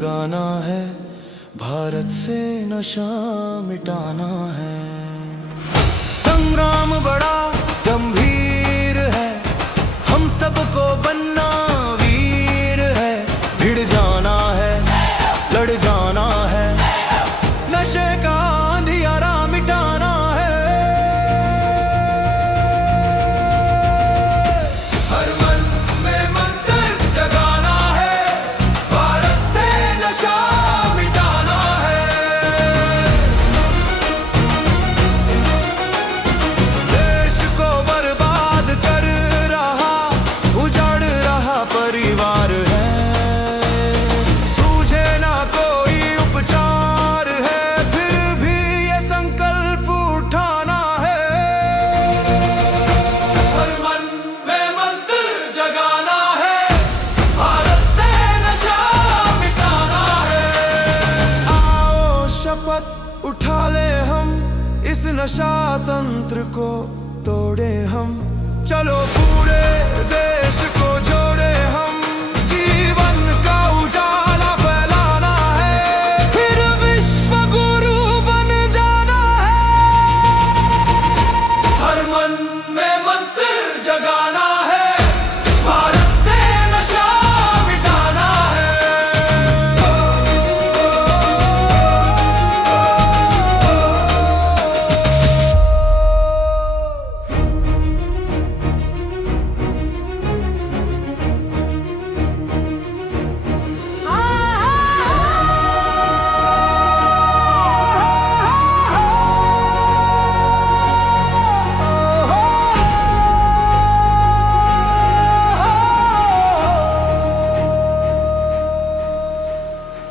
जगाना है, भारत से नशा मिटाना है। संग्राम बड़ा गंभीर है, हम सबको बनना वीर है। भिड़ जाना है, लड़ जाना है, नशे का अंधियारा मिटाना है। हर मन में मंत्र जगाना है, भारत से नशा मिटाना है। देश को बर्बाद कर रहा, उजाड़ रहा परिवार है। सूझे ना कोई उपचार है, फिर भी ये संकल्प उठाना है। हर मन में मंत्र जगाना है, भारत से नशा मिटाना है। आओ शपथ उठा ले हम, इस नशा तंत्र को तोड़े हम। चलो पूरे देश को जोड़े हम, जीवन का उजाला फैलाना है, फिर विश्व गुरु बन जाना है। हर मन में मंत्र जगाना है, भारत से नशा मिटाना है।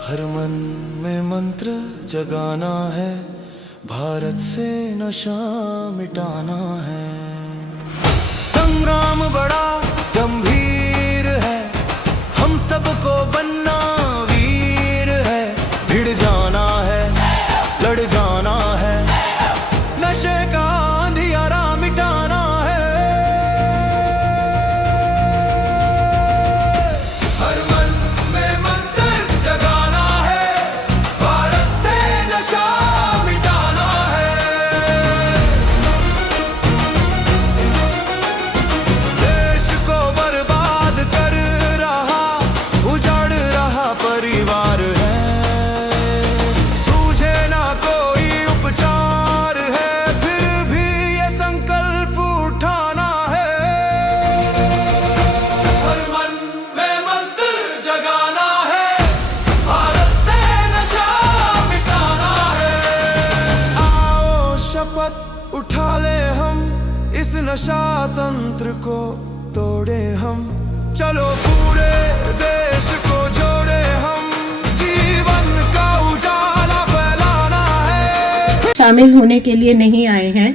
हर मन में मंत्र जगाना है, भारत से नशा मिटाना है। संग्राम बड़ा गंभीर है, हम सबको बनना वीर है। भिड़ जाना है, लड़ जाना है, नशे का अंधियारा मिटाना है। हर मन में मंत्र जगाना है, भारत से नशा मिटाना है। देश को बर्बाद कर रहा, उजाड़ रहा परिवार है। सूझे ना कोई उपचार है, फिर भी ये संकल्प उठाना है। हर मन में मंत्र जगाना है, भारत से नशा मिटाना है। आओ शपथ उठा ले हम, इस नशा तंत्र को तोड़े हम। चलो पूरे देश को जोड़े हम, जीवन का उजाला फैलाना है। शामिल होने के लिए नहीं आए हैं,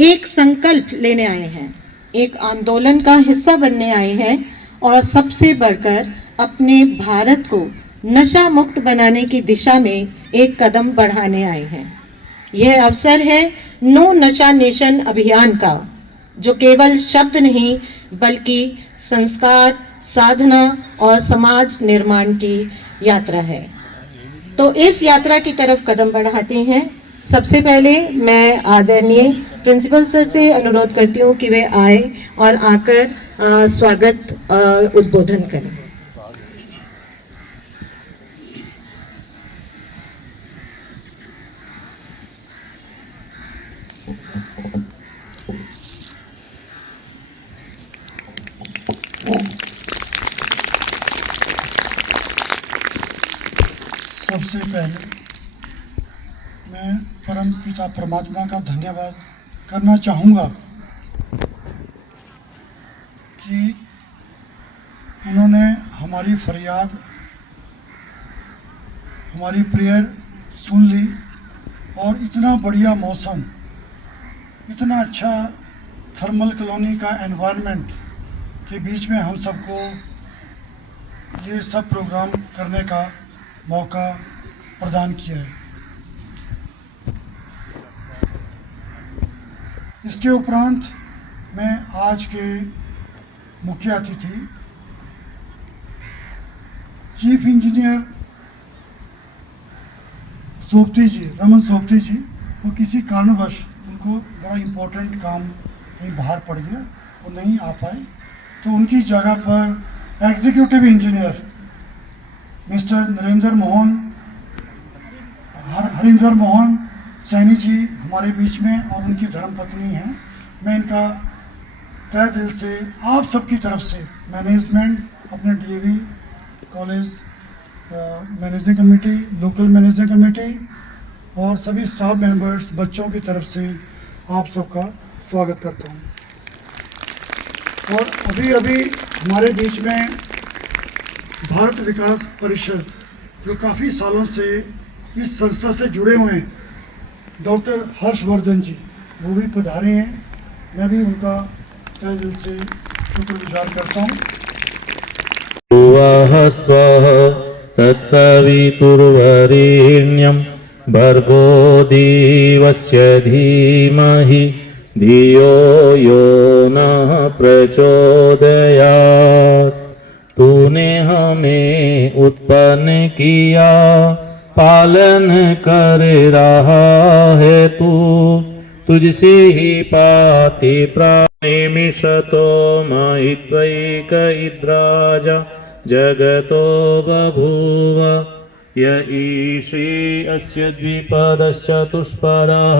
एक संकल्प लेने आए हैं, एक आंदोलन का हिस्सा बनने आए हैं और सबसे बढ़कर अपने भारत को नशा मुक्त बनाने की दिशा में एक कदम बढ़ाने आए हैं। यह अवसर है नो नशा नेशन अभियान का, जो केवल शब्द नहीं बल्कि संस्कार, साधना और समाज निर्माण की यात्रा है। तो इस यात्रा की तरफ कदम बढ़ाते हैं। सबसे पहले मैं आदरणीय प्रिंसिपल सर से अनुरोध करती हूँ कि वे आए और आकर स्वागत उद्बोधन करें। सबसे पहले मैं परम पिता परमात्मा का धन्यवाद करना चाहूँगा कि उन्होंने हमारी फरियाद, हमारी प्रेयर सुन ली और इतना बढ़िया मौसम, इतना अच्छा थर्मल कॉलोनी का एनवायरनमेंट के बीच में हम सबको ये सब प्रोग्राम करने का मौका प्रदान किया है। इसके उपरांत मैं आज के मुख्य अतिथि चीफ इंजीनियर सोपती जी, रमन सोपती जी, वो किसी कारणवश उनको बड़ा इम्पोर्टेंट काम कहीं बाहर पड़ गया, वो नहीं आ पाए, तो उनकी जगह पर executive engineer mister Harinder Mohan Saini ji हमारे बीच में और उनकी धर्मपत्नी हैं। मैं इनका तहे दिल से आप सबकी तरफ से मैनेजमेंट, अपने DAV college managing committee, local managing committee और सभी स्टाफ मेंबर्स, बच्चों की तरफ से आप सबका स्वागत करता हूं। और अभी हमारे बीच में भारत विकास परिषद, जो काफ़ी सालों से इस संस्था से जुड़े हुए हैं, डॉक्टर हर्षवर्धन जी, वो भी पधारे हैं। मैं भी उनका तहे दिल से शुक्रगुजार करता हूँ। भुवः स्वः तत्सवितुर्वरेण्यं भर्गो देवस्य धीमहि धियो यो नः प्रचोदयात्। तूने हमें उत्पन्न किया, पालन कर रहा है तू, तुझसे ही पाते प्राणिमिषतो महित्वैक इद्राज जगतो बभूव। य ईशे अस्य द्विपदश्चतुष्पदः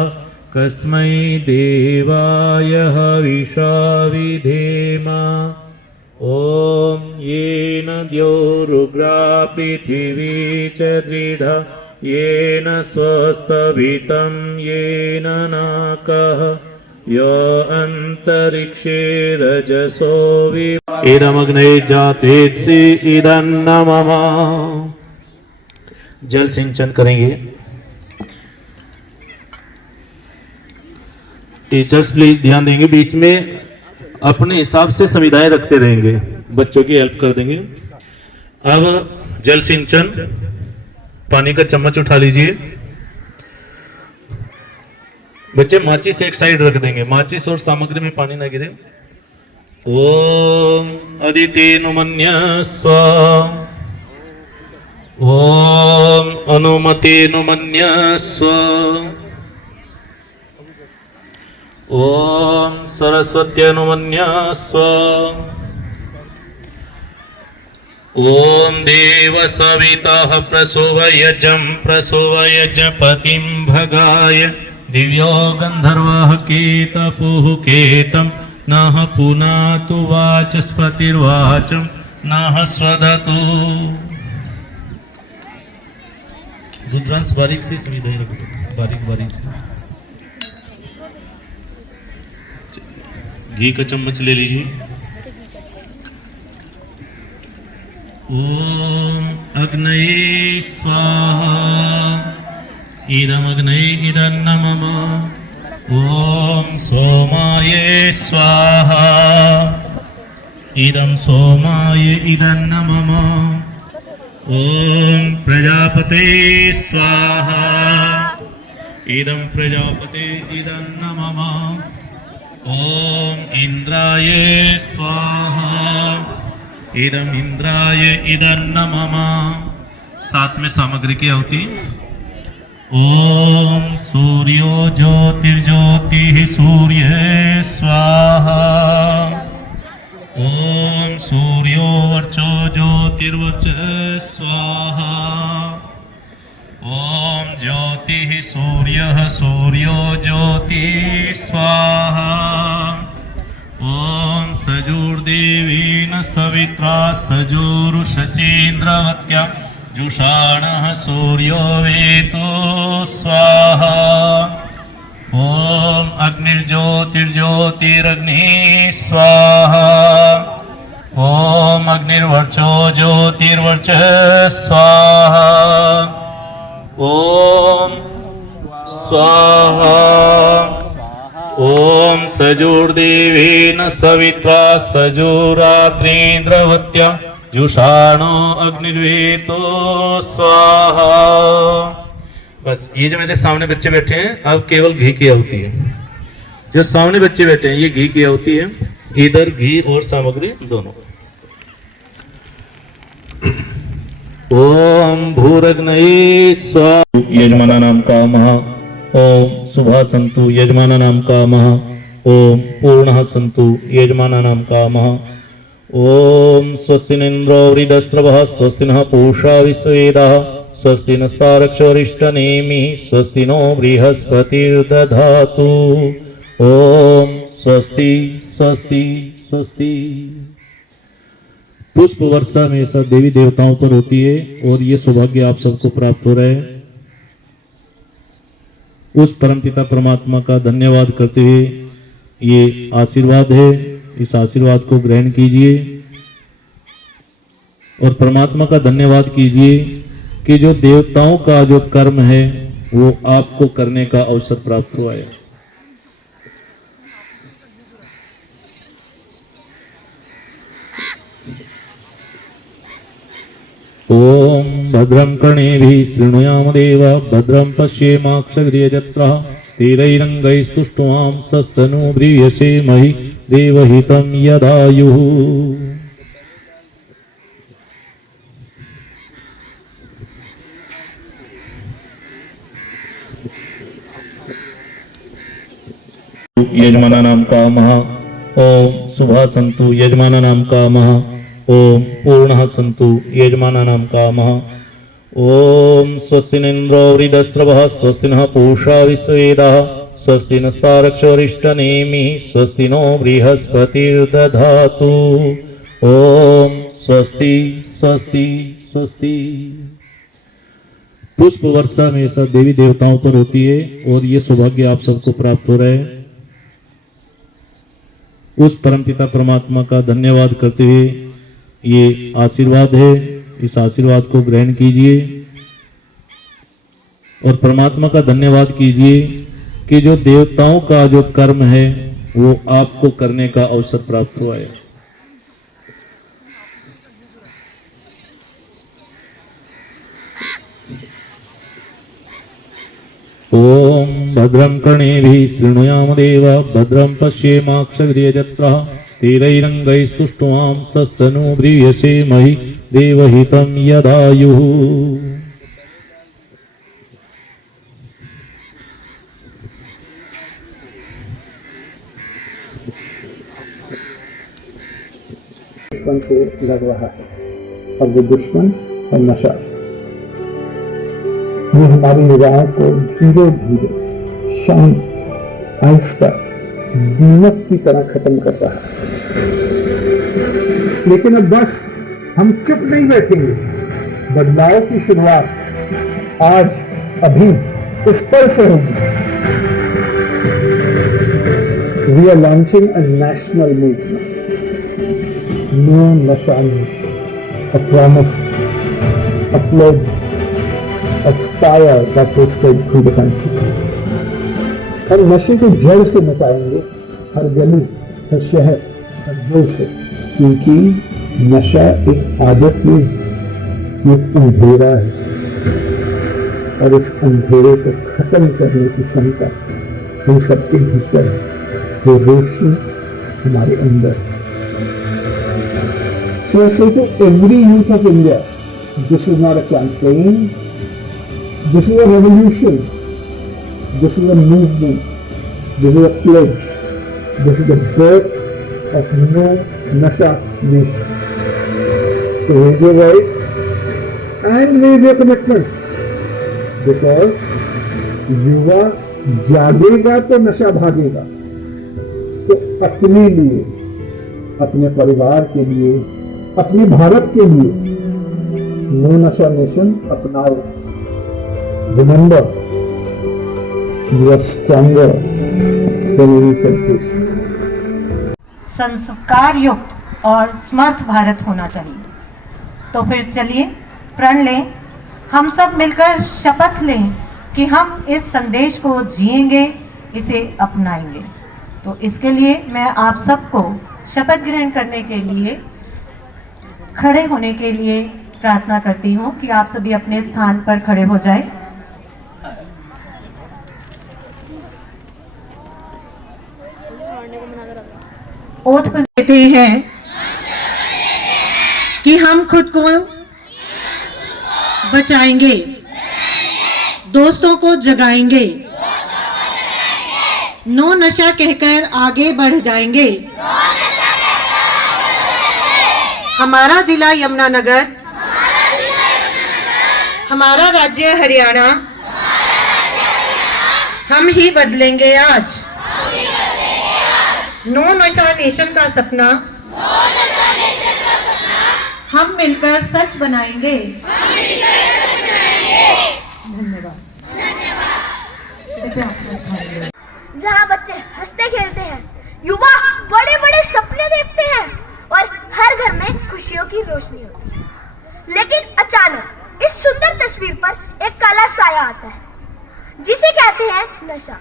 कस्मै देवाय हविषा विधेम। ॐ येन द्यौरुग्रा पृथिवी च दृढा, येन स्वस्तभितं येन नाकः, यो अंतरिक्षे रजसो इदमग्ने जातेत्सि इदन्नमः। जल सिंचन करेंगे। टीचर्स प्लीज ध्यान देंगे, बीच में अपने हिसाब से संविधाएं रखते रहेंगे, बच्चों की हेल्प कर देंगे। अब जल सिंचन, पानी का चम्मच उठा लीजिए। बच्चे माचिस एक साइड रख देंगे, माचिस और सामग्री में पानी ना गिरे। ओम अदितेनुमन्यस्व, ओम अनुमतेनुमन्यस्व, ओम सरस्वत्यनुमन्यस्व, ओम देव सवितः प्रसोवयजं प्रसोवयजपतिं भगाय, दिव्यो गंधर्वः केतपुः केतं नः पुनातु वाचस्पतिर्वाचं नः स्वदतु। रुद्रांश बारीक से सुविधाएं रखो, बारीक बारीक से। घी का चम्मच ले लीजिए। ओम अग्नये स्वाहा, इदमग्नये इदन्नमः। ओम सोमाय स्वाहा, इदं सोमाय इदन्नमः। ओम प्रजापते स्वाहा, इदं प्रजापते इदन्नमः। ओम इंद्राय स्वाहा, इदं इंद्राय इदन्नमः। साथ में सामग्री की आहुति। ओम सूर्यो ज्योतिर्ज्योतिः सूर्य स्वाहा। ओम सूर्यो वर्चो ज्योतिर्वर्च स्वाहा। ओम ज्योतिः सूर्यः सूर्यो ज्योतिः स्वाहा। ओम सजुर्देवेन सवित्रा सजोरुषसीन्द्रवत्या जुषाणः सूर्यो वेतो स्वाहा। ओम अग्निर्ज्योतिर्ज्योतिरग्निः स्वाहा। ओम अग्निर्वर्चो ज्योतिर्वर्च स्वाहा। ओम स्वाहा। ओम सजुर्देवेन सवित्रा सजुरात्रीन्द्रवत्या जुषाणो अग्निर्वेतो स्वाहा। बस ये जो मेरे सामने बच्चे बैठे हैं, अब केवल घी की आहुति है। जो सामने बच्चे बैठे हैं ये घी की आहुति है, इधर घी और सामग्री दोनों। ओम भूरग्नये स्वाहा। यजमानानां कामः ओम शुभः सन्तु यजमानानां कामः ओम पूर्णः सन्तु यजमानानां कामः ओम स्वस्ति न इन्द्रो वृद्धश्रवः स्वस्ति नः पूषा विश्ववेदाः स्वस्ति नस्तारक्षोरिष्टनेमिः स्वस्ति नो बृहस्पतिर्दधातु ओम स्वस्ति स्वस्ति स्वस्ति। पुष्प वर्षा हमेशा देवी देवताओं पर होती है और ये सौभाग्य आप सबको प्राप्त हो रहा है। उस परमपिता परमात्मा का धन्यवाद करते हुए ये आशीर्वाद है, इस आशीर्वाद को ग्रहण कीजिए और परमात्मा का धन्यवाद कीजिए कि जो देवताओं का जो कर्म है वो आपको करने का अवसर प्राप्त हुआ है। ओम भद्रं कर्णेभिः शृणुयाम देवा भद्रं पश्येमाक्षगृहजत्राः स्थिरैरङ्गैस्तुष्टुवां सस्तनूर्यसेमहि देवहितं यदायुः। यजमानानां कामः ओम शुभः सन्तु यजमानानां कामः ओम पूर्णः सन्तु यजमानानां कामः ओम स्वस्ति न इन्द्रो वृद्धश्रवः स्वस्ति नः पूषा विश्ववेदाः स्वस्ति नस्तारक्षोरिष्टनेमिः स्वस्ति नो बृहस्पतिर्दधातु ओम स्वस्ति स्वस्ति स्वस्ति। पुष्प वर्षा हमेशा देवी देवताओं पर होती है और ये सौभाग्य आप सबको प्राप्त हो रहा है। उस परमपिता परमात्मा का धन्यवाद करते हुए ये आशीर्वाद है, इस आशीर्वाद को ग्रहण कीजिए और परमात्मा का धन्यवाद कीजिए कि जो देवताओं का जो कर्म है वो आपको करने का अवसर प्राप्त हुआ है। ओम भद्रं कर्णेभिः शृणुयाम देवा भद्रं पश्येमाक्षगृहजत्राः स्थिरैरङ्गैस्तुष्टुवां सस्तनूर्यसेमहि देवहितं यदायुः। दुश्मन से लड़ रहा है और वो दुश्मन है नशा। ये हमारी निगाहों को धीरे धीरे शांत आहिस्ता दीमक की तरह खत्म कर रहा है। लेकिन अब बस हम चुप नहीं बैठेंगे। बदलाव की शुरुआत आज अभी इस पल से होगी। We are launching a national movement, no नशा nation, a promise, a pledge, a fire that will spread through the country। हम नशे को जड़ से मिटाएंगे, हर गली, हर शहर, हर दिल से, क्योंकि नशा एक आदत नहीं, एक अंधेरा है और इस अंधेरे को खत्म करने की क्षमता हम सबके भीतर है। वो रोशनी हमारे अंदर है। So I say to every youth of India, this is not a campaign. This is a revolution. This is a movement. This is a pledge. This is the birth of no Nasha nation. So raise your voice and raise your commitment, because युवा जागेगा तो नशा भागेगा। तो अपने लिए, अपने परिवार के लिए, अपने भारत के लिए नो नशा नेशन अपनाओ। Remember, you are stronger than any temptation. संस्कार युक्त और समर्थ भारत होना चाहिए। तो फिर चलिए प्रण लें, हम सब मिलकर शपथ लें कि हम इस संदेश को जिएंगे, इसे अपनाएंगे। तो इसके लिए मैं आप सबको शपथ ग्रहण करने के लिए, खड़े होने के लिए प्रार्थना करती हूँ कि आप सभी अपने स्थान पर खड़े हो जाएं। ओथ पर देते हैं कि हम खुद को बचाएंगे, दोस्तों को जगाएंगे, नो नशा कहकर आगे बढ़ जाएंगे। हमारा जिला यमुनानगर, हमारा राज्य हरियाणा, हम ही बदलेंगे आज। नो नशा नेशन का सपना हम मिलकर सच बनाएंगे। धन्यवाद। जहाँ बच्चे हंसते खेलते हैं, युवा बड़े बड़े सपने देखते हैं और हर घर में खुशियों की रोशनी होती है, लेकिन अचानक इस सुंदर तस्वीर पर एक काला साया आता है जिसे कहते हैं नशा।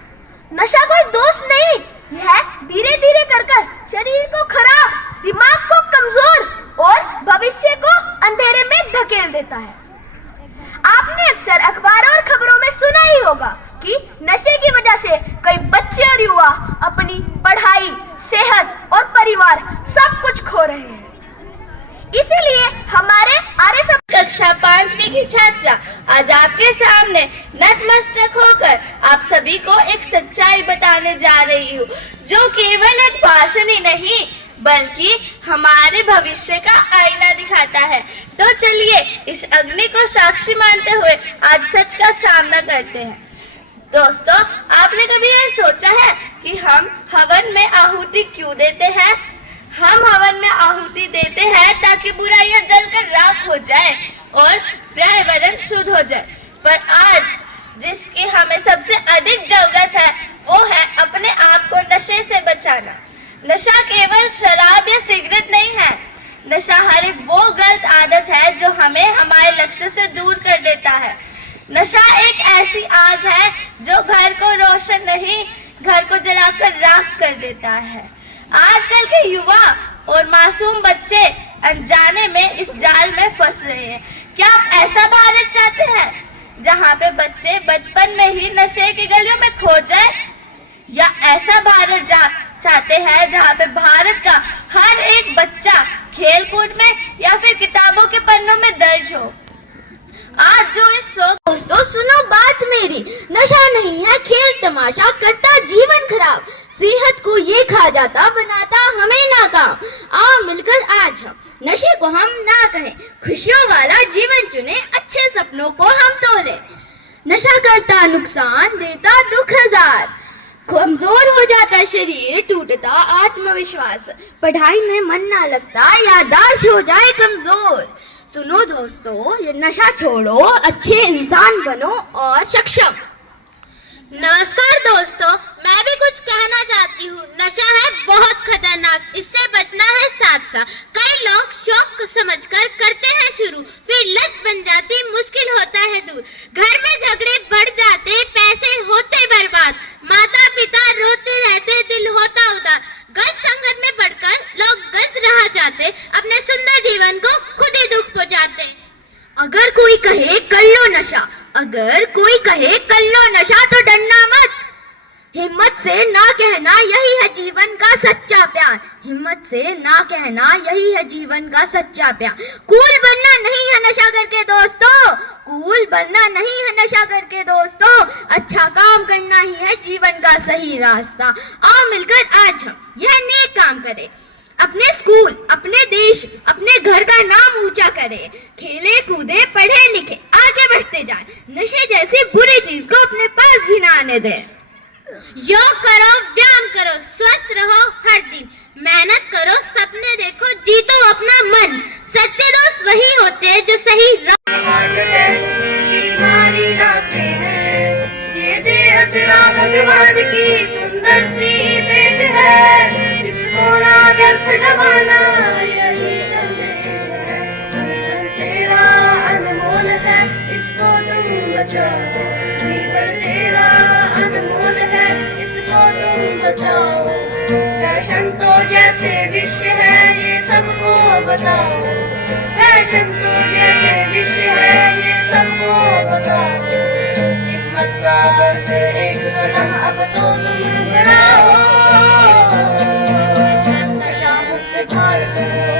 नशा कोई दोष नहीं, यह धीरे धीरे कर शरीर को खराब, दिमाग को कमजोर और भविष्य को अंधेरे में धकेल देता है। आपने अक्सर अखबारों और खबरों में सुना ही होगा कि नशे की वजह से कई बच्चे और युवा अपनी पढ़ाई, सेहत और परिवार सब कुछ खो रहे हैं। इसीलिए हमारे आर्य समाज कक्षा 5वीं की छात्रा आज आपके सामने नतमस्तक होकर आप सभी को एक सच्चाई बताने जा रही हूँ, जो केवल एक भाषण ही नहीं बल्कि हमारे भविष्य का आईना दिखाता है। तो चलिए इस अग्नि को साक्षी मानते हुए आज सच का सामना करते हैं। दोस्तों, आपने कभी यह सोचा है कि हम हवन में आहुति क्यों देते हैं? हम हवन में आहुति देते हैं ताकि बुराइयां जलकर राख हो जाए और पर्यावरण शुद्ध हो जाए। पर आज जिसकी हमें सबसे अधिक जरूरत है वो है अपने आप को नशे से बचाना। नशा केवल शराब या सिगरेट नहीं है, नशा हर एक वो गलत आदत है जो हमें हमारे लक्ष्य से दूर कर देता है। नशा एक ऐसी आग है जो घर को रोशन नहीं, घर को जलाकर राख कर देता है। आजकल के युवा और मासूम बच्चे अनजाने में इस जाल में फंस रहे हैं। क्या आप ऐसा भारत चाहते हैं जहाँ पे बच्चे बचपन में ही नशे की गलियों में खो जाए, या ऐसा भारत चाहते हैं जहाँ पे भारत का हर एक बच्चा खेल कूद में या फिर किताबों के पन्नों में दर्ज हो? आज जो इस दोस्तों सुनो बात मेरी, नशा नहीं है खेल तमाशा, करता जीवन खराब, सेहत को ये खा जाता, बनाता हमें नाकाम। आओ मिलकर आज हम नशे को हम ना कहें, खुशियों वाला जीवन चुने, अच्छे सपनों को हम तोले। नशा करता नुकसान, देता दुख हजार, कमजोर हो जाता शरीर, टूटता आत्मविश्वास, पढ़ाई में मन ना लगता, याददाश्त हो जाए कमजोर। सुनो दोस्तों, ये नशा छोड़ो, अच्छे इंसान बनो और सक्षम। नमस्कार दोस्तों, मैं भी कुछ कहना चाहती हूँ। नशा है बहुत खतरनाक, इससे बचना है साफ साफ। कई लोग शौक को समझकर करते हैं शुरू, फिर लत बन जाती, मुश्किल होता है दूर। घर में झगड़े बढ़ जाते, पैसे होते बर्बाद, माता पिता रोते रहते, दिल होता उदास। गलत संगत में पड़कर लोग गलत राह जाते, अपने सुंदर जीवन को खुद ही दुख पहुंचाते। अगर कोई कहे कर लो नशा, अगर कोई कहे कर लो नशा तो डरना मत। हिम्मत से ना कहना यही है जीवन का सच्चा प्यार, हिम्मत से ना कहना यही है जीवन का सच्चा प्यार। कूल बनना नहीं है नशा करके दोस्तों, कूल बनना नहीं है नशा करके दोस्तों, अच्छा काम करना ही है जीवन का सही रास्ता। आओ मिलकर आज हम यह नेक काम करें, अपने स्कूल, अपने देश, अपने घर का नाम ऊंचा करें, खेले कूदे पढ़े लिखे आगे बढ़ते जाएं, नशे जैसी बुरी चीज को अपने पास भी ना आने दें। योग करो, व्यायाम करो, स्वस्थ रहो हर दिन, मेहनत करो, सपने देखो, जीतो अपना मन। सच्चे दोस्त वही होते हैं जो सही भगवान की सुंदर सी भेंट है, इसको ना व्यर्थ गवाना, यही संदेश है। जीवन तेरा अनमोल है, इसको तुम बचाओ, जीवन तेरा अनमोल है, इसको तुम बचाओ। फैशन तो जैसे विषय है, ये सबको बताओ, फैशन तो जैसे विषय है, ये सबको बताओ। हिम्मत का बस एक कदम अब तो तुम बढ़ाओ, नशा मुक्त भारत हो,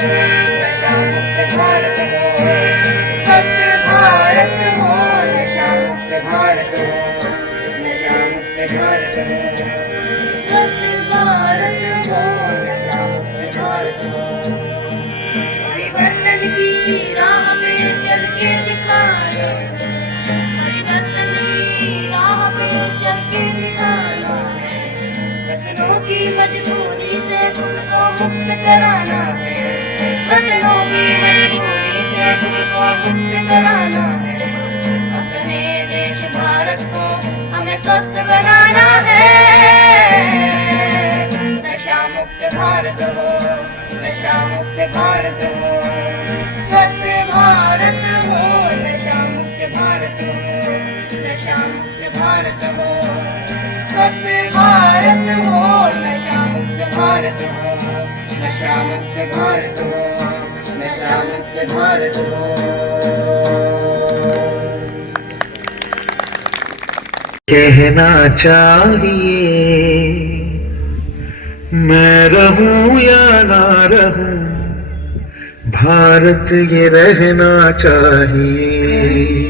नशा मुक्त भारत हो, स्वस्थ भारत मजबूरी से खुद को मुक्त कराना है, फसलों की मजबूरी से खुद को मुक्त कराना है। अपने देश भारत को हमें स्वस्थ बनाना है। नशा मुक्त भारत हो, नशा मुक्त भारत हो, स्वस्थ भारत हो, नशा मुक्त भारत हो, नशा मुक्त भारत हो, स्वस्थ भारत हो, नशा मुक्त भारत हो, नशा मुक्त भारत हो, नशा मुक्त भारत हो। कहना चाहिए मैं रहूं या ना रहूं, भारत ये रहना चाहिए।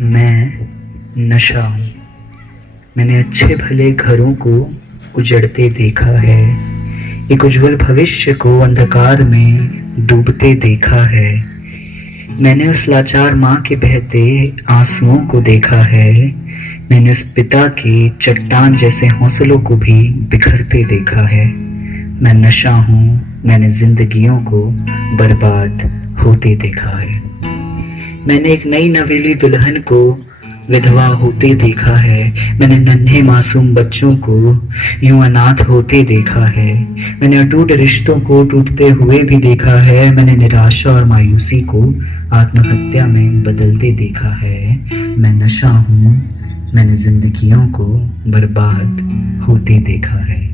मैं नशा हूँ। मैंने अच्छे भले घरों को उजड़ते देखा है, एक उज्जवल भविष्य को अंधकार में डूबते देखा है। मैंने उस लाचार माँ के बहते आंसुओं को देखा है, मैंने उस पिता के चट्टान जैसे हौसलों को भी बिखरते देखा है। मैं नशा हूँ, मैंने जिंदगियों को बर्बाद होते देखा है। मैंने एक नई नवेली दुल्हन को विधवा होते देखा है, मैंने नन्हे मासूम बच्चों को यूं अनाथ होते देखा है। मैंने अटूट रिश्तों को टूटते हुए भी देखा है, मैंने निराशा और मायूसी को आत्महत्या में बदलते देखा है। मैं नशा हूँ, मैंने जिंदगियों को बर्बाद होते देखा है।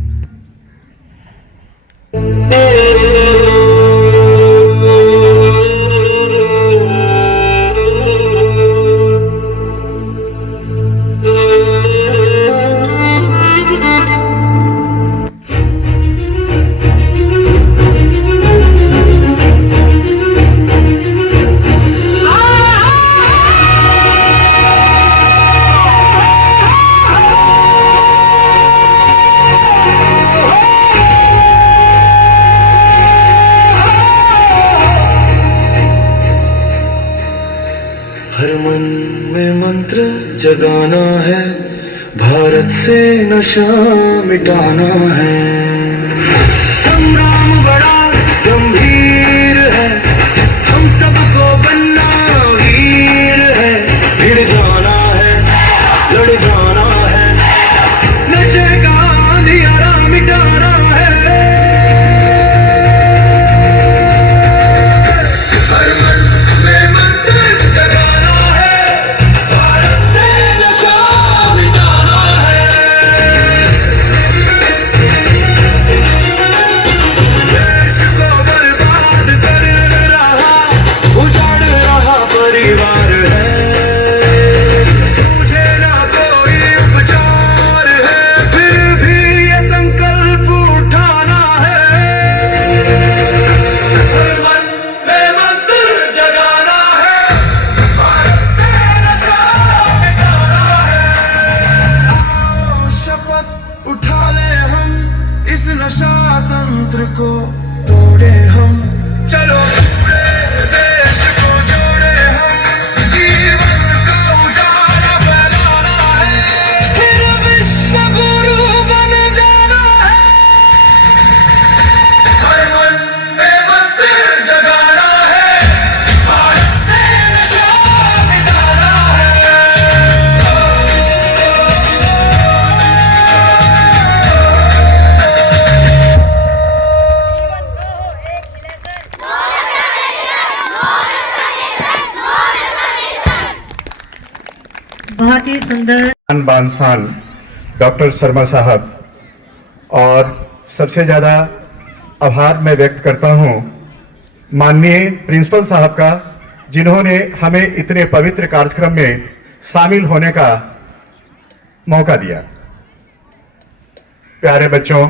हर मन में मंत्र जगाना है, भारत भारत से नशा मिटाना है। संग्राम बड़ा गंभीर है, हम सबको बनना वीर है। भिड़ जाना है, लड़ जाना है, नशे का अंधियारा मिटाना है। हर मन में मंत्र जगाना है, भारत से नशा मिटाना है। देश को बर्बाद कर रहा, उजाड़ रहा परिवार है। सूझे ना कोई उपचार है, फिर भी ये संकल्प उठाना है। हर मन में मंत्र जगाना है, भारत से नशा मिटाना है। आओ शपथ उठा ले हम, इस नशा तंत्र को तोड़े हम। चलो पूरे देश को जोड़े हम, जीवन का उजाला फैलाना है, फिर विश्व गुरु बन जाना है। हर मन में मंत्र जगाना है, भारत से नशा मिटाना है। बहुत ही सुंदर बानसान डॉक्टर शर्मा साहब, और सबसे ज़्यादा आभार मैं व्यक्त करता हूँ माननीय प्रिंसिपल साहब का, जिन्होंने हमें इतने पवित्र कार्यक्रम में शामिल होने का मौका दिया। प्यारे बच्चों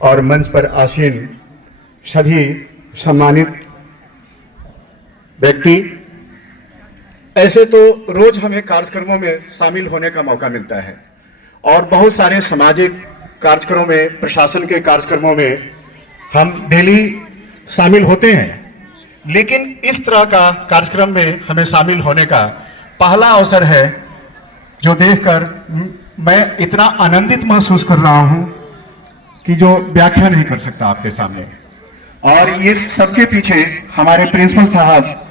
और मंच पर आसीन सभी सम्मानित व्यक्ति, ऐसे तो रोज हमें कार्यक्रमों में शामिल होने का मौका मिलता है और बहुत सारे सामाजिक कार्यक्रमों में, प्रशासन के कार्यक्रमों में हम डेली शामिल होते हैं, लेकिन इस तरह का कार्यक्रम में हमें शामिल होने का पहला अवसर है, जो देखकर मैं इतना आनंदित महसूस कर रहा हूं कि जो व्याख्या नहीं कर सकता आपके सामने। और इस सबके पीछे हमारे प्रिंसिपल साहब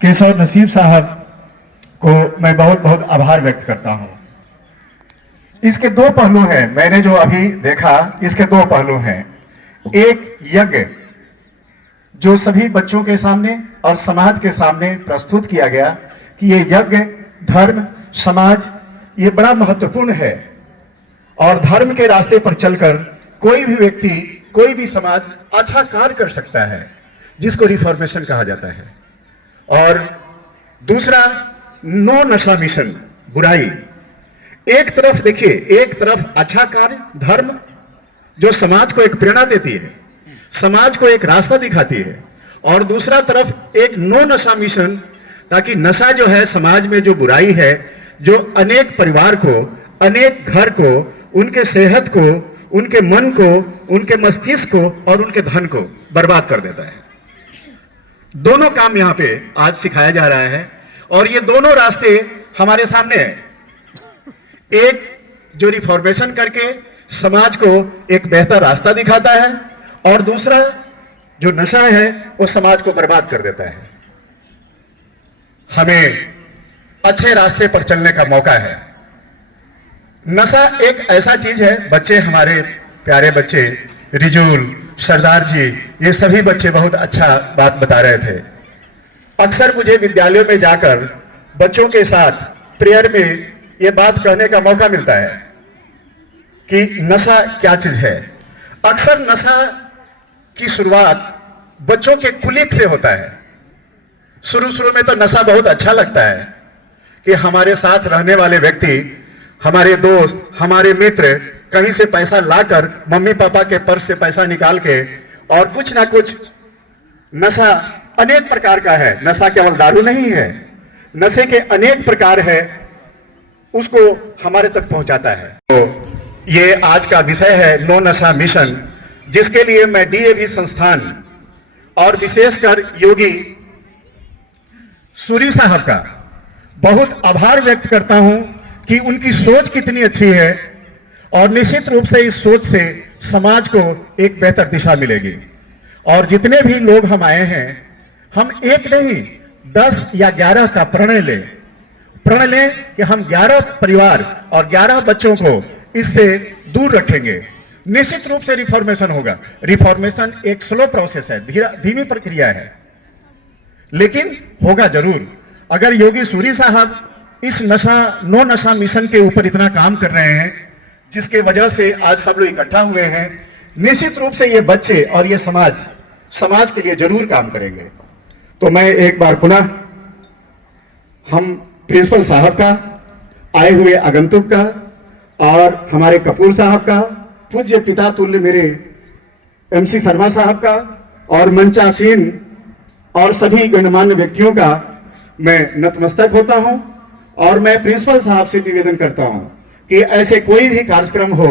केशव नसीब साहब को मैं बहुत बहुत आभार व्यक्त करता हूं। इसके दो पहलू हैं, मैंने जो अभी देखा इसके दो पहलू हैं। एक यज्ञ जो सभी बच्चों के सामने और समाज के सामने प्रस्तुत किया गया कि ये यज्ञ धर्म समाज ये बड़ा महत्वपूर्ण है, और धर्म के रास्ते पर चलकर कोई भी व्यक्ति कोई भी समाज अच्छा कार्य कर सकता है, जिसको रिफॉर्मेशन कहा जाता है। और दूसरा नो नशा मिशन, बुराई। एक तरफ देखिए, एक तरफ अच्छा कार्य धर्म जो समाज को एक प्रेरणा देती है, समाज को एक रास्ता दिखाती है, और दूसरा तरफ एक नो नशा मिशन, ताकि नशा जो है समाज में जो बुराई है, जो अनेक परिवार को, अनेक घर को, उनके सेहत को, उनके मन को, उनके मस्तिष्क को और उनके धन को बर्बाद कर देता है। दोनों काम यहाँ पे आज सिखाया जा रहा है, और ये दोनों रास्ते हमारे सामने हैं। एक जो रिफॉर्मेशन करके समाज को एक बेहतर रास्ता दिखाता है, और दूसरा जो नशा है वो समाज को बर्बाद कर देता है। हमें अच्छे रास्ते पर चलने का मौका है। नशा एक ऐसा चीज है, बच्चे हमारे प्यारे बच्चे रिजुल, सरदार जी, ये सभी बच्चे बहुत अच्छा बात बता रहे थे। अक्सर मुझे विद्यालयों में जाकर बच्चों के साथ प्रेयर में ये बात कहने का मौका मिलता है कि नशा क्या चीज है। अक्सर नशा की शुरुआत बच्चों के कुलीग से होता है। शुरू में तो नशा बहुत अच्छा लगता है कि हमारे साथ रहने वाले व्यक्ति, हमारे दोस्त, हमारे मित्र कहीं से पैसा लाकर मम्मी पापा के पर्स से पैसा निकाल के और कुछ ना कुछ नशा अनेक प्रकार का है। नशा केवल दारू नहीं है, नशे के अनेक प्रकार है, उसको हमारे तक पहुंचाता है। तो ये आज का विषय है नो नशा मिशन, जिसके लिए मैं डीएवी संस्थान और विशेषकर योगी सूरी साहब का बहुत आभार व्यक्त करता हूं कि उनकी सोच कितनी अच्छी है, और निश्चित रूप से इस सोच से समाज को एक बेहतर दिशा मिलेगी। और जितने भी लोग हम आए हैं, हम एक नहीं 10 या 11 का प्रण लें कि हम 11 परिवार और 11 बच्चों को इससे दूर रखेंगे। निश्चित रूप से रिफॉर्मेशन होगा। रिफॉर्मेशन एक स्लो प्रोसेस है, धीमी प्रक्रिया है, लेकिन होगा जरूर। अगर योगी सूरी साहब इस नो नशा मिशन के ऊपर इतना काम कर रहे हैं, जिसके वजह से आज सब लोग इकट्ठा हुए हैं, निश्चित रूप से ये बच्चे और ये समाज के लिए जरूर काम करेंगे। तो मैं एक बार पुनः हम प्रिंसिपल साहब का, आए हुए आगंतुक का और हमारे कपूर साहब का, पूज्य पिता तुल्य मेरे MC शर्मा साहब का और मंचासीन और सभी गणमान्य व्यक्तियों का मैं नतमस्तक होता हूं। और मैं प्रिंसिपल साहब से निवेदन करता हूं कि ऐसे कोई भी कार्यक्रम हो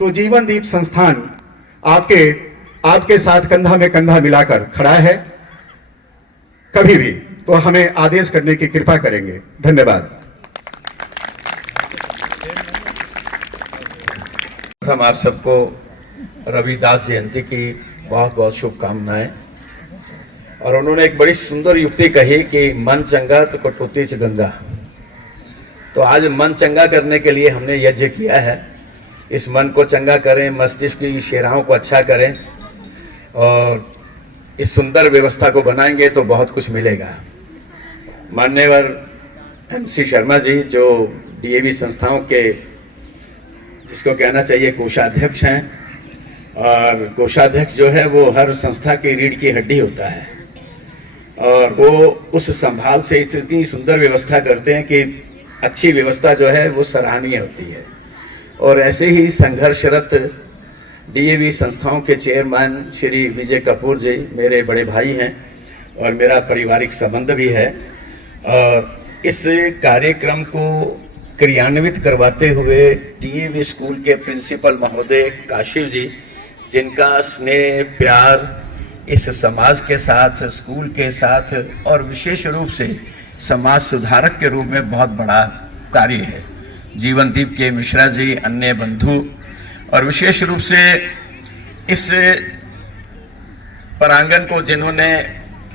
तो जीवन दीप संस्थान आपके साथ कंधा में कंधा मिलाकर खड़ा है, कभी भी। तो हमें आदेश करने की कृपा करेंगे। धन्यवाद। हम आप सबको रविदास जयंती की बहुत बहुत शुभकामनाएं। और उन्होंने एक बड़ी सुंदर युक्ति कही कि मन चंगा तो कटौती च गंगा। तो आज मन चंगा करने के लिए हमने यज्ञ किया है। इस मन को चंगा करें, मस्तिष्क की शिराओं को अच्छा करें और इस सुंदर व्यवस्था को बनाएंगे तो बहुत कुछ मिलेगा। मान्यवर MC शर्मा जी जो DAV संस्थाओं के, जिसको कहना चाहिए कोषाध्यक्ष हैं, और कोषाध्यक्ष जो है वो हर संस्था की रीढ़ की हड्डी होता है, और वो उस संभाल से इतनी सुंदर व्यवस्था करते हैं कि अच्छी व्यवस्था जो है वो सराहनीय होती है। और ऐसे ही संघर्षरत DAV संस्थाओं के चेयरमैन श्री विजय कपूर जी मेरे बड़े भाई हैं और मेरा पारिवारिक संबंध भी है। और इस कार्यक्रम को क्रियान्वित करवाते हुए DAV स्कूल के प्रिंसिपल महोदय काशिव जी, जिनका स्नेह प्यार इस समाज के साथ, स्कूल के साथ और विशेष रूप से समाज सुधारक के रूप में बहुत बड़ा कार्य है। जीवनदीप के मिश्रा जी, अन्य बंधु, और विशेष रूप से इस प्रांगण को जिन्होंने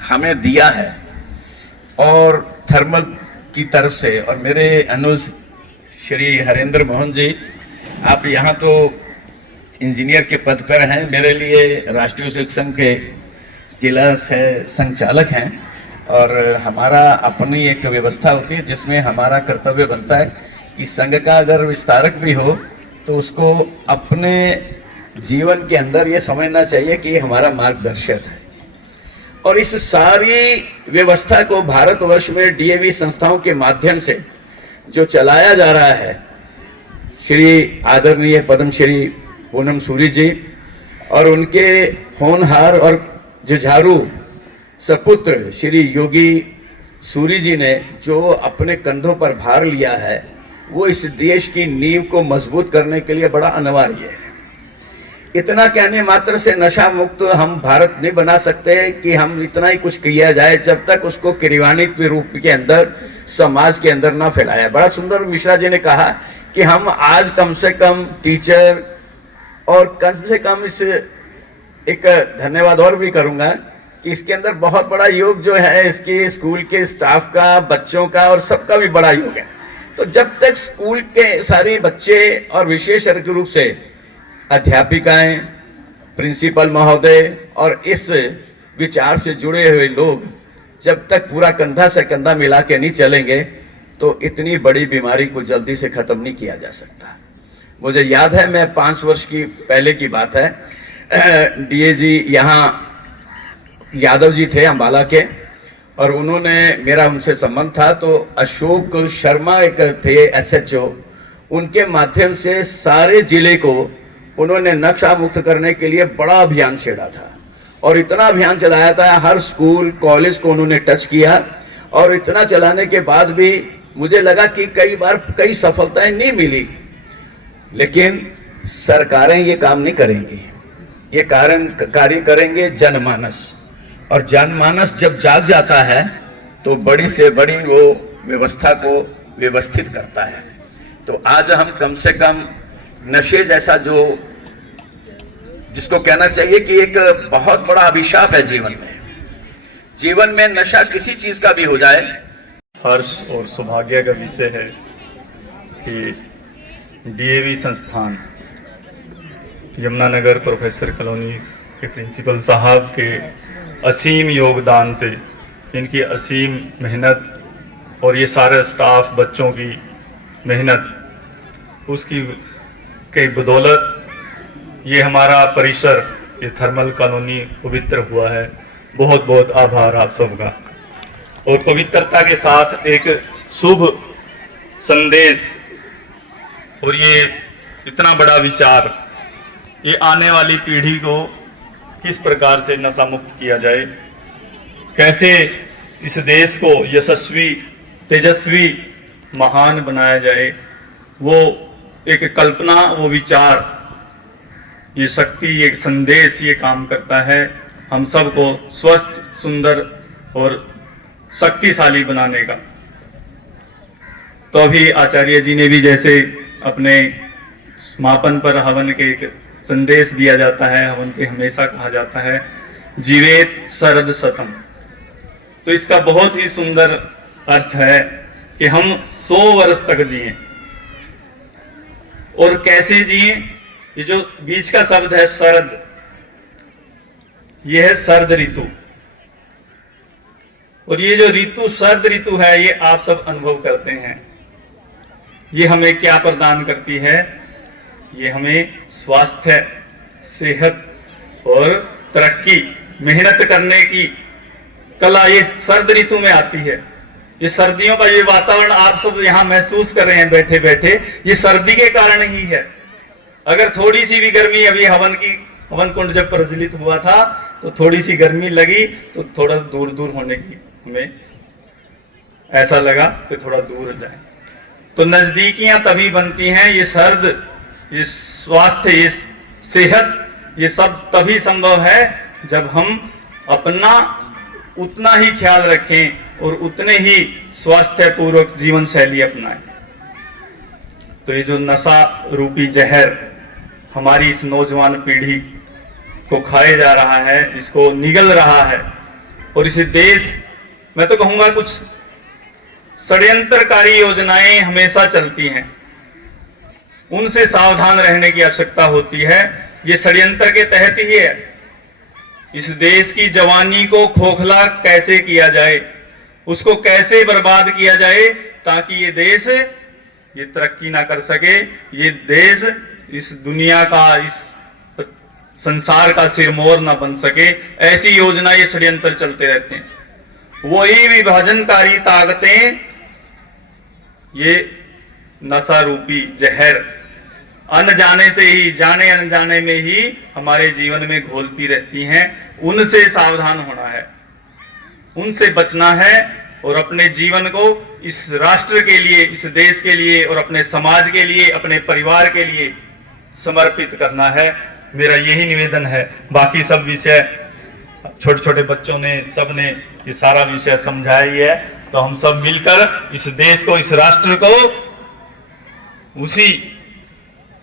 हमें दिया है, और थर्मल की तरफ से, और मेरे अनुज श्री हरेंद्र मोहन जी, आप यहाँ तो इंजीनियर के पद पर हैं, मेरे लिए राष्ट्रीय शिक्षक संघ के जिला संचालक हैं, और हमारा अपनी एक व्यवस्था होती है जिसमें हमारा कर्तव्य बनता है कि संघ का अगर विस्तारक भी हो तो उसको अपने जीवन के अंदर ये समझना चाहिए कि हमारा मार्गदर्शक है। और इस सारी व्यवस्था को भारतवर्ष में DAV संस्थाओं के माध्यम से जो चलाया जा रहा है, श्री आदरणीय पद्मश्री पूनम सूरी जी और उनके होनहार और जुझारू सपुत्र श्री योगी सूरी जी ने जो अपने कंधों पर भार लिया है, वो इस देश की नींव को मजबूत करने के लिए बड़ा अनिवार्य है। इतना कहने मात्र से नशा मुक्त हम भारत नहीं बना सकते कि हम इतना ही कुछ किया जाए जब तक उसको क्रियान्वित रूप के अंदर समाज के अंदर ना फैलाया। बड़ा सुंदर मिश्रा जी ने कहा कि हम आज कम से कम टीचर और कम से कम इस एक धन्यवाद और भी करूंगा कि इसके अंदर बहुत बड़ा योग जो है इसकी स्कूल के स्टाफ का, बच्चों का और सबका भी बड़ा योग है। तो जब तक स्कूल के सारे बच्चे और विशेष रूप से अध्यापिकाएं, प्रिंसिपल महोदय और इस विचार से जुड़े हुए लोग जब तक पूरा कंधा से कंधा मिला के नहीं चलेंगे तो इतनी बड़ी बीमारी को जल्दी से खत्म नहीं किया जा सकता। मुझे याद है, मैं 5 वर्ष की पहले की बात है, DAG यहाँ यादव जी थे अंबाला के, और उन्होंने, मेरा उनसे संबंध था, तो अशोक शर्मा एक थे SHO, उनके माध्यम से सारे जिले को उन्होंने नशा मुक्त करने के लिए बड़ा अभियान छेड़ा था और इतना अभियान चलाया था, हर स्कूल कॉलेज को उन्होंने टच किया। और इतना चलाने के बाद भी मुझे लगा कि कई बार कई सफलताएं नहीं मिली, लेकिन सरकारें ये काम नहीं करेंगी, ये कार्य करेंगे जनमानस, और जनमानस जब जाग जाता है तो बड़ी से बड़ी वो व्यवस्था को व्यवस्थित करता है। तो आज हम कम से कम नशे जैसा जो जिसको कहना चाहिए कि एक बहुत बड़ा अभिशाप है जीवन में नशा किसी चीज का भी हो जाए। हर्ष और सौभाग्य का विषय है कि डीएवी संस्थान यमुनानगर प्रोफेसर कॉलोनी के प्रिंसिपल साहब के असीम योगदान से, इनकी असीम मेहनत और ये सारे स्टाफ बच्चों की मेहनत उसकी के बदौलत ये हमारा परिसर, ये थर्मल कॉलोनी पवित्र हुआ है। बहुत बहुत आभार आप सबका। और पवित्रता के साथ एक शुभ संदेश और ये इतना बड़ा विचार, ये आने वाली पीढ़ी को किस प्रकार से नशा मुक्त किया जाए, कैसे इस देश को यशस्वी, तेजस्वी, महान बनाया जाए, वो एक कल्पना, वो विचार, ये शक्ति, ये संदेश ये काम करता है हम सबको स्वस्थ, सुंदर और शक्तिशाली बनाने का। तो अभी आचार्य जी ने भी जैसे अपने समापन पर हवन के एक संदेश दिया जाता है, हवन के हमेशा कहा जाता है जीवेत शरद शतम। तो इसका बहुत ही सुंदर अर्थ है कि हम 100 वर्ष तक जिए। और कैसे जिए? ये जो बीच का शब्द है शरद, ये है शरद ऋतु। और ये जो ऋतु शरद ऋतु है, ये आप सब अनुभव करते हैं। ये हमें क्या प्रदान करती है? ये हमें स्वास्थ्य, सेहत और तरक्की, मेहनत करने की कला, ये शरद ऋतु में आती है। ये सर्दियों का ये वातावरण आप सब यहाँ महसूस कर रहे हैं बैठे बैठे, ये सर्दी के कारण ही है। अगर थोड़ी सी भी गर्मी, अभी हवन कुंड जब प्रज्वलित हुआ था तो थोड़ी सी गर्मी लगी तो थोड़ा दूर दूर होने की हमें ऐसा लगा कि थोड़ा दूर जाए। तो नजदीकियां तभी बनती हैं। ये सर्द, ये स्वास्थ्य, ये सेहत, ये सब तभी संभव है जब हम अपना उतना ही ख्याल रखें और उतने ही स्वास्थ्य पूर्वक जीवन शैली अपनाएं। तो ये जो नशा रूपी जहर हमारी इस नौजवान पीढ़ी को खाए जा रहा है, इसको निगल रहा है, और इसे देश, मैं तो कहूंगा कुछ षड्यंत्रकारी योजनाएं हमेशा चलती हैं, उनसे सावधान रहने की आवश्यकता होती है। ये षड्यंत्र के तहत ही है। इस देश की जवानी को खोखला कैसे किया जाए, उसको कैसे बर्बाद किया जाए ताकि ये देश ये तरक्की ना कर सके, ये देश इस दुनिया का, इस संसार का सिरमौर ना बन सके। ऐसी योजना, ये षड्यंत्र चलते रहते हैं। वही विभाजनकारी ताकतें ये नशा रूपी जहर अनजाने से ही, जाने अनजाने में ही हमारे जीवन में घोलती रहती हैं। उनसे सावधान होना है, उनसे बचना है और अपने जीवन को इस राष्ट्र के लिए, इस देश के लिए और अपने समाज के लिए, अपने परिवार के लिए समर्पित करना है। मेरा यही निवेदन है। बाकी सब विषय छोटे छोटे बच्चों ने, सब ने ये सारा विषय समझाया ही है। तो हम सब मिलकर इस देश को, इस राष्ट्र को उसी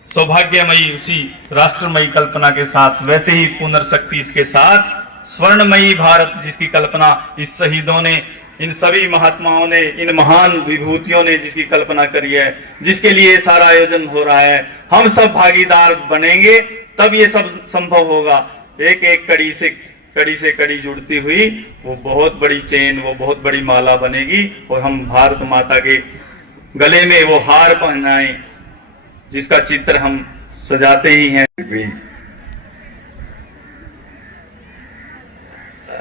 सौभाग्यमयी, उसी राष्ट्रमयी कल्पना के साथ, वैसे ही पुनर्शक्ति इसके साथ, स्वर्णमयी भारत जिसकी कल्पना इस शहीदों ने, इन सभी महात्माओं ने, इन महान विभूतियों ने जिसकी कल्पना करी है, जिसके लिए सारा आयोजन हो रहा है, हम सब भागीदार बनेंगे तब ये सब संभव होगा। एक एक कड़ी से कड़ी जुड़ती हुई वो बहुत बड़ी चेन, वो बहुत बड़ी माला बनेगी और हम भारत माता के गले में वो हार पहनाएं जिसका चित्र हम सजाते ही हैं।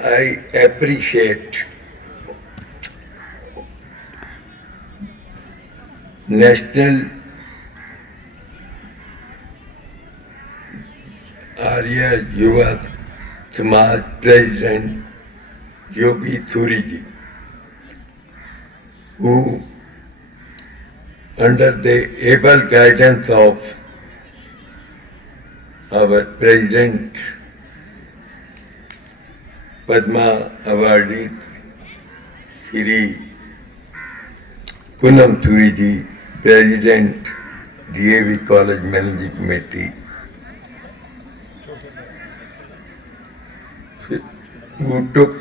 I appreciate National Arya Yuva Samaj President Yogi Thuri ji, who under the able guidance of our President Padma awarded Shri Poonam Thuri ji President, DAV College Managing Committee, who took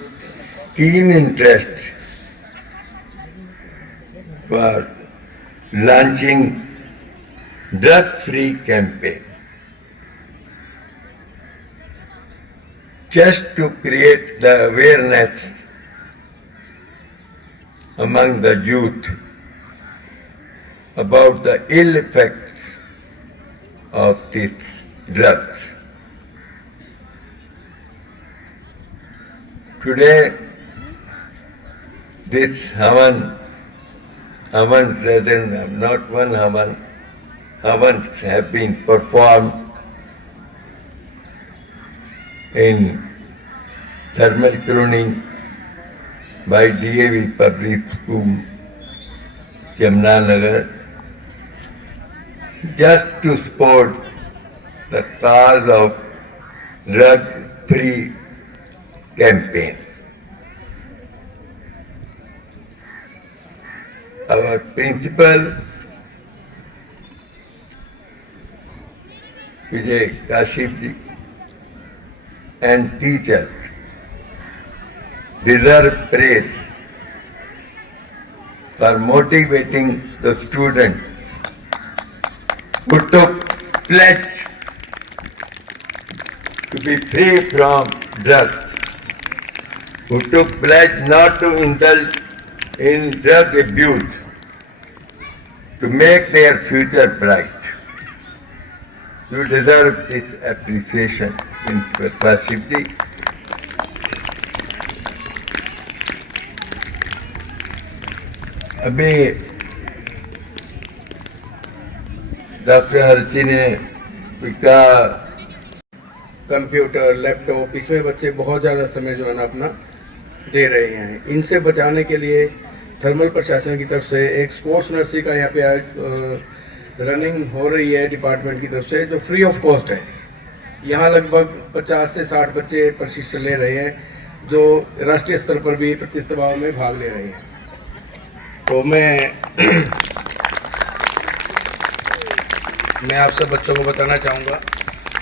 keen interest for launching drug-free campaign, just to create the awareness among the youth about the ill effects of these drugs. Today, this Havan, not one Havans have been performed in thermal cloning by DAV Public School, Yamunanagar, just to support the cause of drug-free campaign. Our principal, Vijay Kashipji, and teachers deserve praise for motivating the student who took pledge to be free from drugs, who took pledge not to indulge in drug abuse, to make their future bright. You deserve this appreciation, Principal Kashipji. अभी doctor Harshi ने का computer, laptop, इसमें बच्चे बहुत ज़्यादा समय जो है ना अपना दे रहे हैं। इनसे बचाने के लिए थर्मल प्रशासन की तरफ से एक स्पोर्ट्स नर्सरी का यहाँ पे आज रनिंग हो रही है डिपार्टमेंट की तरफ से, जो फ्री ऑफ कॉस्ट है। यहाँ लगभग 50 से 60 बच्चे प्रशिक्षण ले रहे हैं, जो राष्ट्रीय स्तर पर भी प्रतियोगिताओं में भाग ले रहे हैं। तो मैं आप सब बच्चों को बताना चाहूँगा,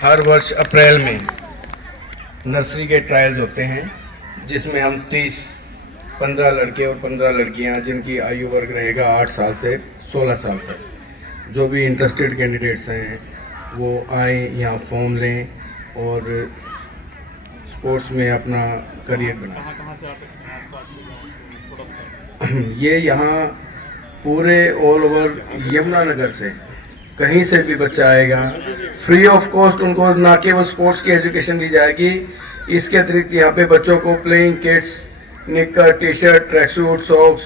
हर वर्ष अप्रैल में नर्सरी के ट्रायल्स होते हैं, जिसमें हम 15 लड़के और 15 लड़कियां, जिनकी आयु वर्ग रहेगा 8 साल से 16 साल तक, जो भी इंटरेस्टेड कैंडिडेट्स हैं वो आए, यहाँ फॉर्म लें और स्पोर्ट्स में अपना करियर बनाएं। ये यहाँ पूरे ऑल ओवर यमुनानगर से कहीं से भी बच्चा आएगा, फ्री ऑफ कॉस्ट उनको ना केवल स्पोर्ट्स की एजुकेशन दी जाएगी, इसके अतिरिक्त यहाँ पे बच्चों को प्लेइंग किट्स, निक्कर, T shirt, track suit, socks,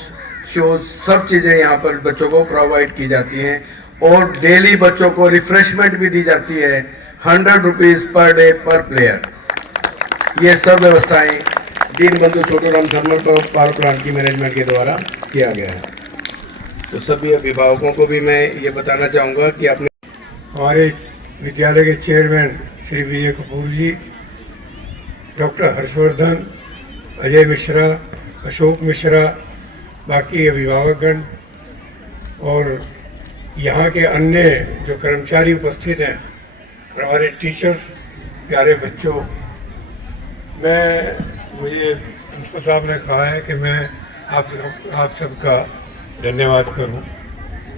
shoes, सब चीज़ें यहाँ पर बच्चों को प्रोवाइड की जाती हैं। और डेली बच्चों को रिफ्रेशमेंट भी दी जाती है, 100 रुपीज़ पर डे पर प्लेयर। ये सब व्यवस्थाएं Deenbandhu Chhoturam thermal power plant की मैनेजमेंट के द्वारा किया गया है। तो सभी अभिभावकों को भी मैं ये बताना चाहूँगा कि अपने हमारे विद्यालय के चेयरमैन श्री विजय कपूर जी, डॉक्टर हर्षवर्धन, अजय मिश्रा, अशोक मिश्रा, बाकी अभिभावकगण और यहाँ के अन्य जो कर्मचारी उपस्थित हैं और हमारे टीचर्स, प्यारे बच्चों, मुझे प्रिंसिपल साहब ने कहा है कि मैं आप सबका धन्यवाद करूं,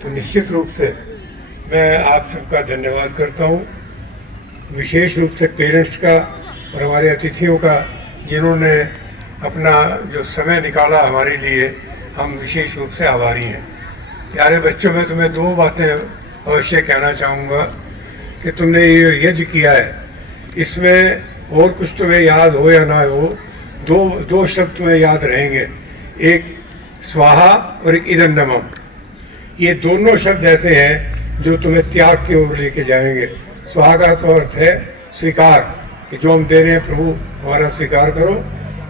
तो निश्चित रूप से मैं आप सबका धन्यवाद करता हूं, विशेष रूप से पेरेंट्स का और हमारे अतिथियों का, जिन्होंने अपना जो समय निकाला हमारे लिए, हम विशेष रूप से आभारी हैं। प्यारे बच्चों, मैं तुम्हें 2 बातें अवश्य कहना चाहूँगा कि तुमने ये यज्ञ किया है, इसमें और कुछ तुम्हें याद हो या ना हो, दो शब्द तुम्हें याद रहेंगे, एक स्वाहा और एक इदं नमः। ये दोनों शब्द ऐसे हैं जो तुम्हें त्याग की ओर लेके जाएंगे। स्वाहा का तो अर्थ है स्वीकार, कि जो हम दे रहे हैं प्रभु हमारा स्वीकार करो,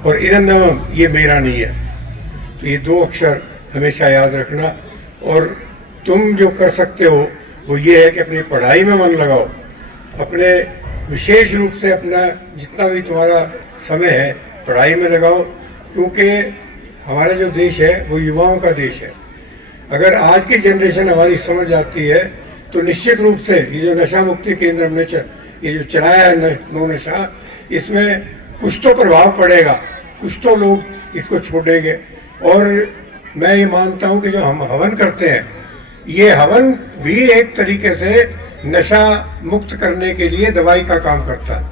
और इदं नमः ये मेरा नहीं है। तो ये 2 अक्षर हमेशा याद रखना। और तुम जो कर सकते हो वो ये है कि अपनी पढ़ाई में मन लगाओ, अपने विशेष रूप से अपना जितना भी तुम्हारा समय है पढ़ाई में लगाओ, क्योंकि हमारा जो देश है वो युवाओं का देश है। अगर आज की जनरेशन हमारी समझ जाती है तो निश्चित रूप से ये जो नशा मुक्ति केंद्र हमने ये जो चलाया है नो नशा, इसमें कुछ तो प्रभाव पड़ेगा, कुछ तो लोग इसको छोड़ेंगे। और मैं ये मानता हूँ कि जो हम हवन करते हैं, ये हवन भी एक तरीके से नशा मुक्त करने के लिए दवाई का काम करता है।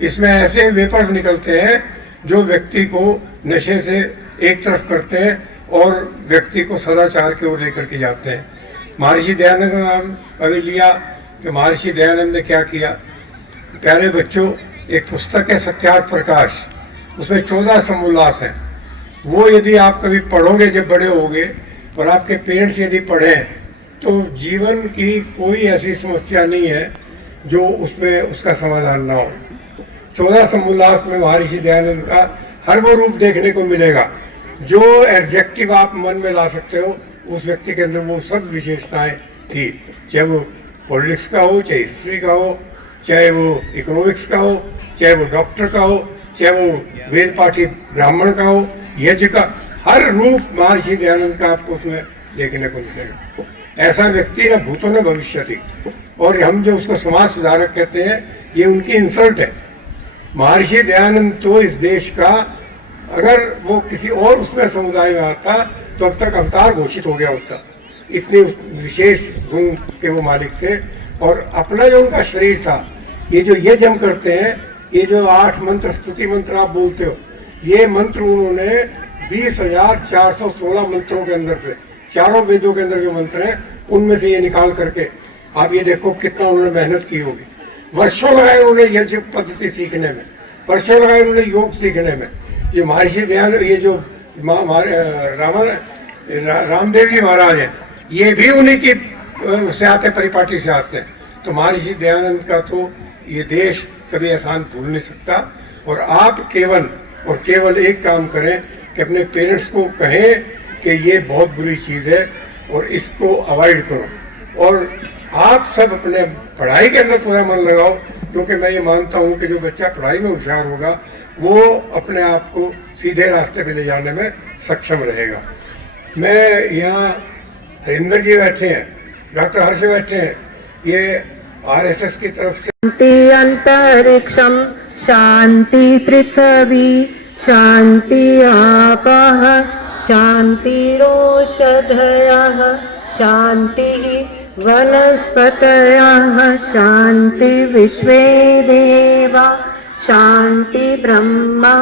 इसमें ऐसे वेपर्स निकलते हैं जो व्यक्ति को नशे से एक तरफ करते हैं और व्यक्ति को सदाचार की ओर लेकर के जाते हैं। महर्षि दयानंद का नाम अभी लिया कि महर्षि दयानंद ने क्या किया। प्यारे बच्चों, एक पुस्तक है सत्यार्थ प्रकाश, उसमें 14 समोल्लास हैं। वो यदि आप कभी पढ़ोगे जब बड़े होगे और आपके पेरेंट्स यदि पढ़ें तो जीवन की कोई ऐसी समस्या नहीं है जो उसमें उसका समाधान ना हो। 14 समोल्लास में महर्षि दयानंद का हर वो रूप देखने को मिलेगा जो एडजेक्टिव आप मन में ला सकते हो, उस व्यक्ति के अंदर वो सब विशेषताएं थी। चाहे वो पॉलिटिक्स का हो, चाहे हिस्ट्री का हो, चाहे वो इकोनॉमिक्स का हो, चाहे वो डॉक्टर का हो, चाहे वो वेद पाठी ब्राह्मण का हो, यज्ञ का, हर रूप महर्षि दयानंद का आपको उसमें देखने को मिलेगा। ऐसा व्यक्ति न भूतो न भविष्य थी। और हम जो उसको समाज सुधारक कहते हैं, ये उनकी इंसल्ट है। महर्षि दयानंद तो इस देश का, अगर वो किसी और उसमें समुदाय में आता तो अब तक अवतार घोषित हो गया होता। इतने विशेष गुण के वो मालिक थे। और अपना जो उनका शरीर था, ये जो यज्ञ हम करते हैं, ये जो 8 मंत्र स्तुति मंत्र आप बोलते हो, ये मंत्र उन्होंने 20,416 मंत्रों के अंदर से, चारों वेदों के अंदर जो मंत्र हैं उनमें से ये निकाल करके, आप ये देखो कितना उन्होंने मेहनत की होगी। वर्षों लगाए उन्होंने यज्ञ पद्धति सीखने में, वर्षों लगाए उन्होंने योग सीखने में। ये महर्षि दयानंद, ये जो रामदेव जी महाराज हैं, ये भी उन्हीं की से आते, परिपाटी से आते हैं। तो महर्षि दयानंद का तो ये देश कभी एहसान भूल नहीं सकता। और आप केवल एक काम करें कि अपने पेरेंट्स को कहें कि ये बहुत बुरी चीज़ है और इसको अवॉइड करो। और आप सब अपने पढ़ाई के अंदर पूरा मन लगाओ, क्योंकि मैं ये मानता हूँ कि जो बच्चा पढ़ाई में होशियार होगा वो अपने आप को सीधे रास्ते पे ले जाने में सक्षम रहेगा। मैं यहाँ हरिंदर जी बैठे हैं, डॉक्टर हर्ष बैठे हैं, ये आरएसएस की तरफ से। शांति अंतरिक्षम शांति पृथ्वी शांति आपः शांतिरोषधयः शांति वनस्पतयः शांति विश्वे देवा शांति ब्रह्मा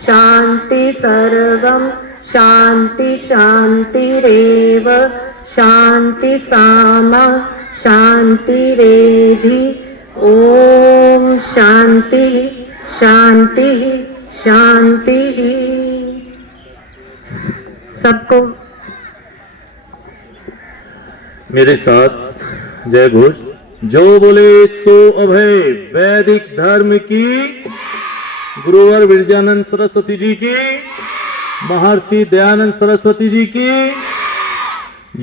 शांति सर्वं शांति शांतिरेव शांति सामा शांतिरेधि। ओम शांति शांति शांति। सबको मेरे साथ जय घोष। जो बोले सो अभय। वैदिक धर्म की, गुरुवर विरजानंद सरस्वती जी की, महर्षि दयानंद सरस्वती जी की,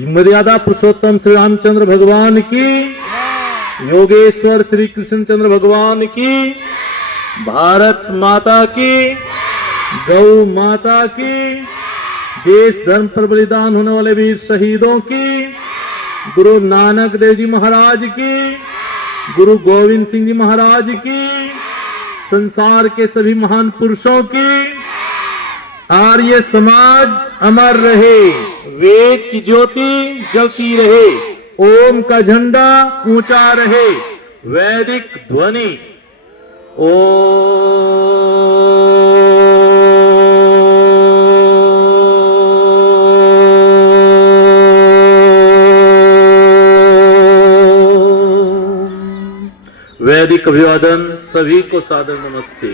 मर्यादा पुरुषोत्तम श्री रामचंद्र भगवान की, योगेश्वर श्री कृष्णचंद्र भगवान की, भारत माता की, गौ माता की, देश धर्म पर बलिदान होने वाले वीर शहीदों की, गुरु नानक देव जी महाराज की, गुरु गोविंद सिंह जी महाराज की, संसार के सभी महान पुरुषों की। आर्य समाज अमर रहे, वेद की ज्योति जलती रहे, ओम का झंडा ऊंचा रहे, वैदिक ध्वनि वैदिक अभिवादन। सभी को सादर नमस्ते।